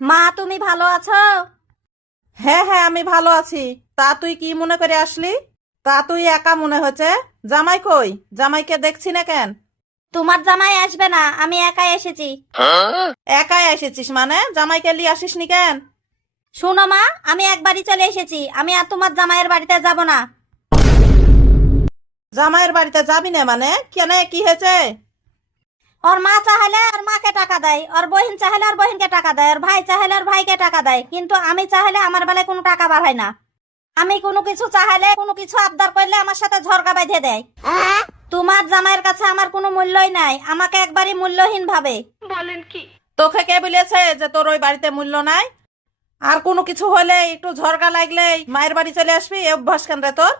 মা, তুমি ভালো আছো? হ্যাঁ হ্যাঁ, আমি ভালো আছি। তা তুই কি মনে করে আসলি? তা তুই একা মনে হচ্ছে। জামাই কই? জামাইকে দেখছি না কেন? তোমার জামাই আসবে না, আমি একাই এসেছি। একাই এসেছিস মানে? জামাইকে নিয়ে আসিসনি কেন? শোনো মা, আমি একবারই চলে এসেছি, আমি আর তোমার জামাইয়ের বাড়িতে যাব না। জামাইয়ের বাড়িতে যাবি না মানে? কেন, কি হয়েছে? ওর মা চাইলে আর মাকে টাকা দেয়, ওর বহিন চাইলে আর বহিনকে টাকা দেয়, ওর ভাই চাইলে আর ভাইকে টাকা দেয়, কিন্তু আমি চাইলে আমার বেলায় কোনো টাকা বাড়ায় না। আমি কোনো কিছু চাইলে, কোনো কিছু আবদার করলে আমার সাথে ঝরকা বেঁধে দেয়। তোমার জামাইয়ের কাছে আমার কোনো মূল্যই নাই, আমাকে একবারই মূল্যহীন ভাবে। তোকে কে বলেছে যে তোর ওই বাড়িতে মূল্য নাই? আর কোনো কিছু হলে, একটু ঝগড়া লাগলেই মায়ের বাড়ি চলে আসবি? এ অভ্যাস কেন রে তোর?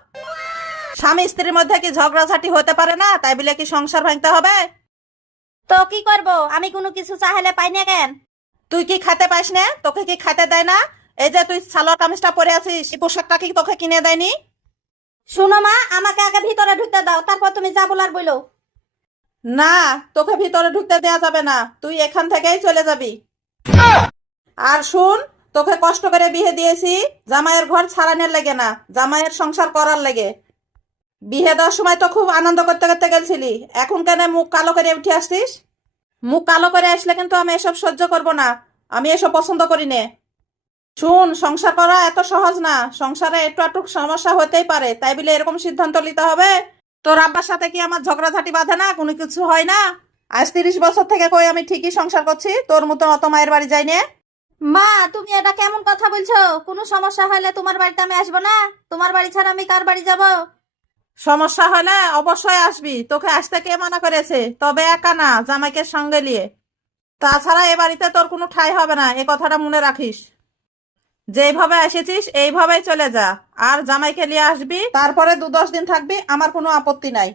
স্বামী স্ত্রীর মধ্যে কি ঝগড়াঝাটি হতে পারে না? তাই বলে কি সংসার ভাঙতে হবে? তো কি করব, আমি কোনো কিছু চাইলে পাই না কেন? তুই কি খেতে পাইস না? তোকে কি খেতে দেয় না? এই যে তুই সালোয়ার কামিজটা পরে আছিস, এই পোশাকটা কি তোকে কিনে দেয়নি? শোনো মা, আমাকে আগে ভিতরে ঢুকতে দাও, তারপর তুমি যা বলার বলো। না, তোকে ভিতরে ঢুকতে দেয়া যাবে না, তুই এখান থেকেই চলে যাবি। আর শুন, তোকে কষ্ট করে বিয়ে দিয়েছি জামাইয়ের ঘর ছাড়ানোর লেগে না, জামাইয়ের সংসার করার লেগে। বিয়ে দেওয়ার সময় তো খুব আনন্দ করতে করতে গেছিলি, এখন কেন মুখ কালো করে উঠে আসছিস? মুখ কালো করে আসলে কিন্তু আমি এসব সহ্য করব না। আমি এসব পছন্দ করি না। শুন, সংসার করা এত সহজ না, সংসারে একটু একটু সমস্যা হতেই পারে, তাই বলে এরকম সিদ্ধান্ত নিতে হবে? তোর আব্বার সাথে কি আমার ঝগড়াঝাটি বাঁধে না? কোনো কিছু হয় না? আজ 30 বছর থেকে কই আমি ঠিকই সংসার করছি, তোর মতো অত মায়ের বাড়ি যাই না। মা, তুমি এটা কেমন কথা বলছো? কোনো সমস্যা হলে তোমার বাড়িতে আমি আসবো না? তোমার বাড়ি ছাড়া আমি কার বাড়ি যাব? সমস্যা হলে অবশ্যই আসবি, তোকে আসতে কে মানা করেছে? তবে একা না, জামাইকে সঙ্গে নিয়ে। তাছাড়া এ বাড়িতে তোর কোনো ঠাঁই হবে না, এ কথাটা মনে রাখিস। যেইভাবে এসেছিস এইভাবেই চলে যা। আর জামাইকে নিয়ে আসবি, তারপরে 2-10 দিন থাকবি, আমার কোনো আপত্তি নাই।